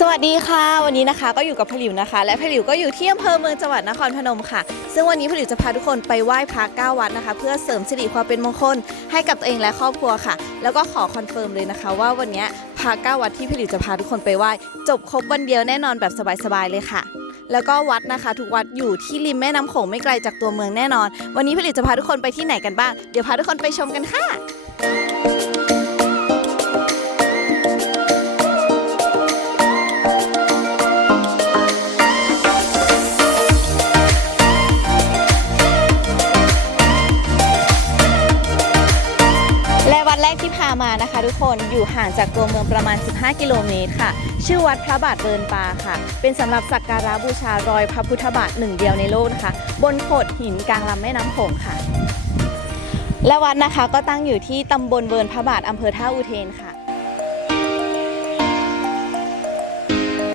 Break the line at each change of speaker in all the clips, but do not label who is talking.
สวัสดีค่ะ วันนี้นะคะก็อยู่กับผลิวนะคะ และผลิวก็อยู่ที่อำเภอเมืองจังหวัดนครพนมค่ะ ซึ่งวันนี้ผลิวจะพาทุกคนไปไหว้พระเก้าวัดนะคะ เพื่อเสริมสิริความเป็นมงคลให้กับตัวเองและครอบครัวค่ะ แล้วก็ขอคอนเฟิร์มเลยนะคะ ว่าวันนี้พระเก้าวัดที่ผลิวจะพาทุกคนไปไหว้จบครบวันเดียวแน่นอนแบบสบายๆเลยค่ะ แล้วก็วัดนะคะ ทุกวัดอยู่ที่ริมแม่น้ำโขงไม่ไกลจากตัวเมืองแน่นอน วันนี้ผลิตจะพาทุกคนไปที่ไหนกันบ้างเดี๋ยวพาทุกคนไปชมกันค่ะและ มานะคะ ทุกคนอยู่ห่างจากตัวเมืองประมาณ 15 กิโลเมตรค่ะ ชื่อวัดพระบาทเบินปาค่ะ เป็นสำหรับสักการะบูชารอยพระพุทธบาทหนึ่งเดียวในโลกนะคะ บนโขดหินกลางลำแม่น้ำโขงค่ะและวัดนะคะก็ตั้งอยู่ที่ตำบลเวิร์นพระบาทอำเภอท่าอุเทนค่ะ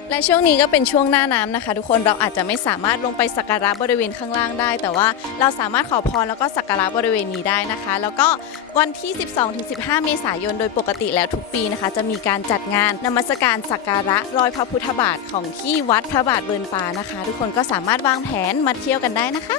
และช่วงนี้ก็เป็นช่วงหน้าน้ำนะคะ ทุกคนเราอาจจะไม่สามารถลงไปสักการะบริเวณข้างล่างได้ แต่ว่าเราสามารถขอพรแล้วก็สักการะบริเวณนี้ได้นะคะ แล้วก็วันที่ 12-15 เมษายนโดยปกติแล้วทุกปีนะคะ จะมีการจัดงานนมัสการสักการะรอยพระพุทธบาทของที่วัดพระบาทเบิร์นฟ้านะคะ ทุกคนก็สามารถวางแผนมาเที่ยวกันได้นะคะ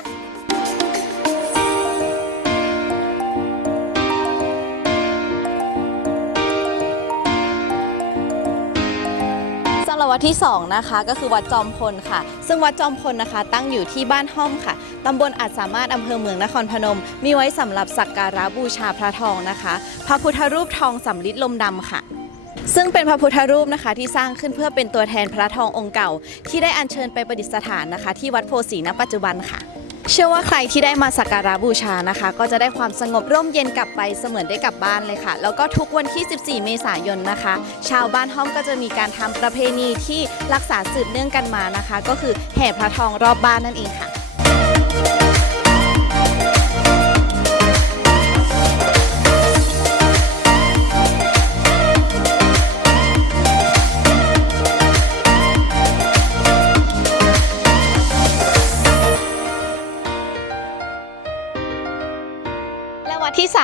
รวัดที่ 2 นะคะ ก็คือวัดจอมพลค่ะ ซึ่งวัดจอมพลนะคะ ตั้งอยู่ที่บ้านห้อมค่ะตำบลอาจสามารถอำเภอเมืองนครพนม มีไว้สำหรับสักการะบูชาพระทองนะคะ พระพุทธรูปทองสำริดลมดำค่ะ ซึ่งเป็นพระพุทธรูปนะคะที่สร้างขึ้นเพื่อเป็นตัวแทนพระทององค์เก่า ที่ได้อัญเชิญไปประดิษฐานนะคะ ที่วัดโพสีณปัจจุบันค่ะ เชื่อว่าใครที่ได้มาสักการะบูชานะคะ ก็จะได้ความสงบร่มเย็นกลับไปเสมือนได้กลับบ้านเลยค่ะ แล้วก็ทุกวันที่ 14 เมษายนนะคะ ชาวบ้านห้อมก็จะมีการทำประเพณีที่รักษาสืบเนื่องกันมานะคะ ก็คือแห่พระทองรอบบ้านนั่นเองค่ะ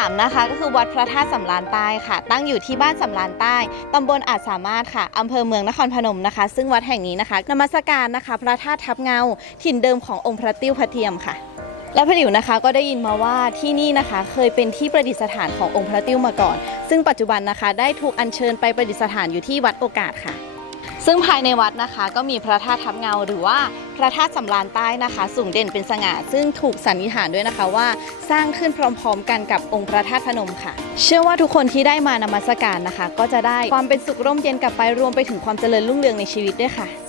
3 นะคะ ก็คือวัดพระธาตุสำรานใต้ค่ะ ตั้งอยู่ที่บ้านสำรานใต้ตำบลอาจสามารถค่ะอำเภอเมืองนครพนมนะคะ ซึ่งวัดแห่งนี้นะคะนมัสการนะคะ พระธาตุทับเงา ถิ่นเดิมขององค์พระติ้วพระเทียมค่ะ และผลิวนะคะก็ได้ยินมาว่าที่นี่นะคะ เคยเป็นที่ประดิษฐานขององค์พระติ้วมาก่อน ซึ่งปัจจุบันนะคะ ได้ถูกอัญเชิญไปประดิษฐานอยู่ที่วัดโอกาสค่ะ ซึ่งภายในวัดนะคะ ก็มีพระธาตุทับเงา หรือว่าพระธาตุสำรานใต้นะคะ สูงเด่นเป็นสง่าซึ่งถูกสันนิษฐานด้วยนะคะว่า สร้างขึ้นพร้อมๆ กันกับองค์พระธาตุพนมค่ะ เชื่อว่าทุกคนที่ได้มานมัสการนะคะ ก็จะได้ความเป็นสุขร่มเย็นกลับไปรวมไปถึงความเจริญรุ่งเรืองในชีวิตด้วยค่ะ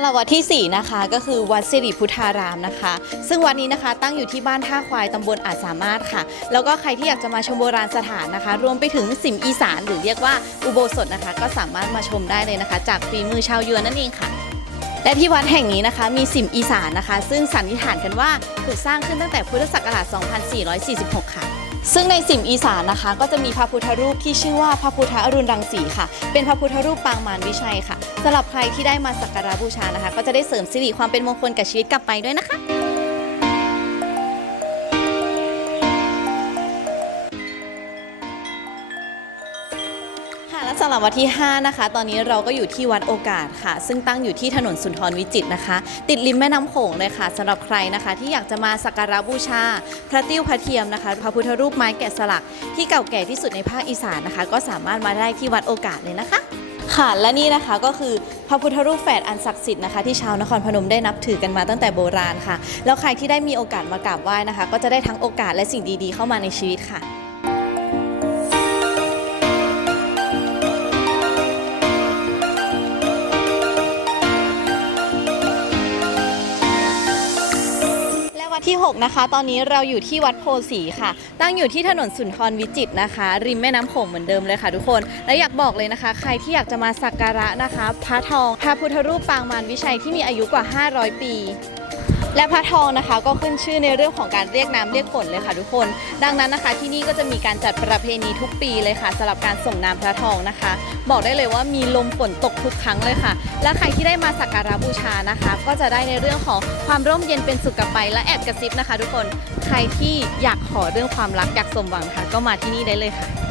ำหรับวัดทีสี่ 4 นะคะ ก็คือวัดสิริพุทธารามนะคะ ซึ่งวัดนี้นะคะตั้งอยู่ที่บ้านท่าควายตำบลอาจสามารถค่ะ แล้วก็ใครที่อยากจะมาชมโบราณสถานนะคะ รวมไปถึงสิมอีสานหรือเรียกว่าอุโบสถนะคะ ก็สามารถมาชมได้เลยนะคะ จากฝีมือชาวยวนนั่นเองค่ะและที่วัดแห่งนี้นะคะมีสิมอีสานนะคะ ซึ่งสันนิษฐานกันว่าถูกสร้างขึ้นตั้งแต่พุทธศักราช 2446 ค่ะ ซึ่งในสิมอีสานนะคะ ก็จะมีพระพุทธรูปที่ชื่อว่าพระพุทธอรุณรังสีค่ะ เป็นพระพุทธรูปปางมารวิชัยค่ะสำหรับใครที่ได้มาสักการะบูชานะคะ ก็จะได้เสริมสิริความเป็นมงคลกับชีวิตกลับไปด้วยนะคะ สำหรับวันที่ 5 นะคะ ตอนนี้เราก็อยู่ที่วัดโอกาสค่ะ ซึ่งตั้งอยู่ที่ถนนสุนทรวิจิตรนะคะ ติดริมแม่น้ำโขงเลยค่ะสำหรับใครนะคะ ที่อยากจะมาสักการะบูชา พระติ้วพระเทียมนะคะ พระพุทธรูปไม้แกะสลัก ที่เก่าแก่ที่สุดในภาคอีสานนะคะ ก็สามารถมาได้ที่วัดโอกาสเลยนะคะ ค่ะ และนี่นะคะก็คือพระพุทธรูปแฝดอันศักดิ์สิทธิ์นะคะที่ชาวนครพนมได้นับถือกันมาตั้งแต่โบราณค่ะ แล้วใครที่ได้มีโอกาสมากราบไหว้นะคะ ก็จะได้ทั้งโอกาสและสิ่งดีๆ เข้ามาในชีวิตค่ะ ที่ 6 นะคะ ตอนนี้เราอยู่ที่วัดโพสีค่ะ ตั้งอยู่ที่ถนนสุนทรวิจิตรนะคะ ริมแม่น้ำโขงเหมือนเดิมเลยค่ะทุกคน และอยากบอกเลยนะคะ ใครที่อยากจะมาสักการะนะคะ พระทอง พระพุทธรูปปางมารวิชัยที่มีอายุกว่า 500 ปี และพระทองนะคะก็ขึ้นชื่อในเรื่องของการเรียกน้ำเรียกฝนเลยค่ะทุกคน ดังนั้นนะคะที่นี่ก็จะมีการจัดประเพณีทุกปีเลยค่ะสำหรับการส่งน้ำพระทองนะคะ บอกได้เลยว่ามีลมฝนตกทุกครั้งเลยค่ะ และใครที่ได้มาสักการะบูชานะคะ ก็จะได้ในเรื่องของความร่มเย็นเป็นสุขกับไปและแอบกระซิบนะคะ ทุกคนใครที่อยากขอเรื่องความรักอยากสมหวังค่ะ ก็มาที่นี่ได้เลยค่ะ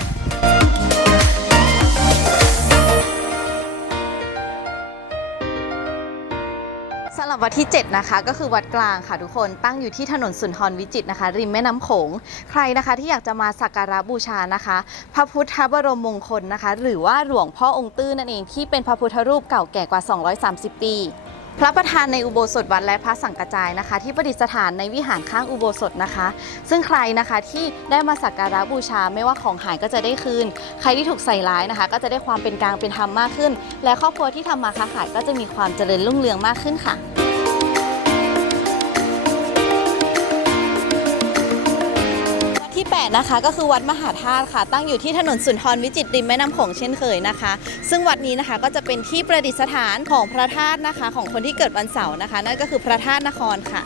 วัดที่ 7 นะคะ ก็คือวัดกลางค่ะทุกคนตั้งอยู่ที่ถนนสุนทรวิจิตนะคะ ริมแม่น้ำโขง ใครนะคะที่อยากจะมาสักการะบูชานะคะ พระพุทธบรมมงคลนะคะ หรือว่าหลวงพ่อองค์ตื้อนั่นเองที่เป็นพระพุทธรูปเก่าแก่กว่า 230 ปีพระประธานในอุโบสถวัดและพระสังกจายนะคะ ที่ประดิษฐานในวิหารข้างอุโบสถนะคะ ซึ่งใครนะคะที่ได้มาสักการะบูชาไม่ว่าของหายก็จะได้คืน ใครที่ถูกใส่ร้ายนะคะ ก็จะได้ความเป็นกลางเป็นธรรมมากขึ้น และครอบครัวที่ทำมาค้าขายก็จะมีความเจริญรุ่งเรืองมากขึ้นค่ะ 8 นะคะ ก็คือวัดมหาธาตุค่ะ ตั้งอยู่ที่ถนนสุนทรวิจิตรริมแม่น้ำโขงเช่นเคยนะคะ ซึ่งวัดนี้นะคะก็จะเป็นที่ประดิษฐานของพระธาตุนะคะ ของคนที่เกิดวันเสาร์นะคะ นั่นก็คือพระธาตุนครค่ะ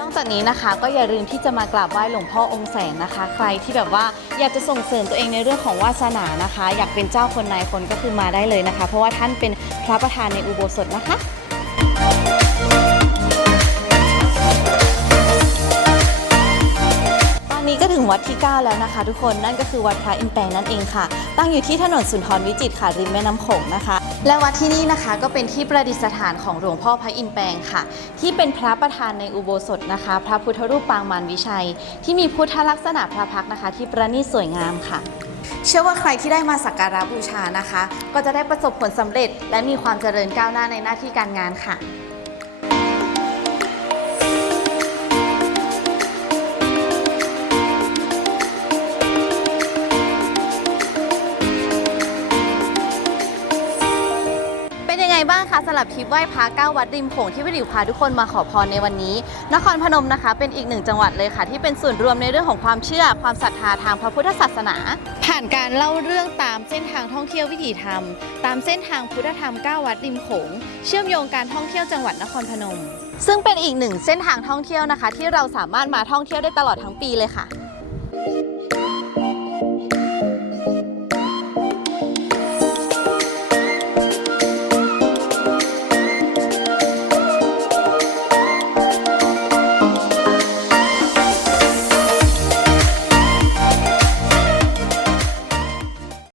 นอกจากนี้นะคะก็อย่าลืมที่จะมากราบไหว้หลวงพ่อองค์แสงนะคะ ใครที่แบบว่าอยากจะส่งเสริมตัวเองในเรื่องของวาสนานะคะ อยากเป็นเจ้าคนนายคนก็คือมาได้เลยนะคะ เพราะว่าท่านเป็นพระประธานในอุโบสถนะคะ อนนี้ก็ถึงวัดที่ 9 แล้วนะคะ ทุกคนนั่นก็คือวัดพระอินแปลงนั่นเองค่ะ ตั้งอยู่ที่ถนนสุนทรวิจิตรค่ะริมแม่น้ำโขงนะคะ และวัดที่นี่นะคะก็เป็นที่ประดิษฐานของหลวงพ่อพระอินแปลงค่ะ ที่เป็นพระประธานในอุโบสถนะคะ พระพุทธรูปปางมารวิชัย ที่มีพุทธลักษณะพระพักนะคะ ที่ประณีตสวยงามค่ะ เชื่อว่าใครที่ได้มาสักการะบูชานะคะ ก็จะได้ประสบผลสำเร็จ และมีความเจริญก้าวหน้าในหน้าที่การงานค่ะ บ้างคะสำหรับทริปไหว้พระเก้าวัดริมโขงที่วิดิวพาทุกคนมาขอพรในวันนี้ นครพนมนะคะ เป็นอีกหนึ่งจังหวัดเลยค่ะ ที่เป็นส่วนย์รวมในเรื่องของความเชื่อความศรัทธาทางพระพุทธศาสนา ผ่านการเล่าเรื่องตามเส้นทางท่องเที่ยววิถีธรรม ตามเส้นทางพุทธธรรมเก้าวัดริมโขงเชื่อมโยงการท่องเที่ยวจังหวัดนครพนม ซึ่งเป็นอีกหนึ่งเส้นทางท่องเที่ยวนะคะ ที่เราสามารถมาท่องเที่ยวได้ตลอดทั้งปีเลยค่ะ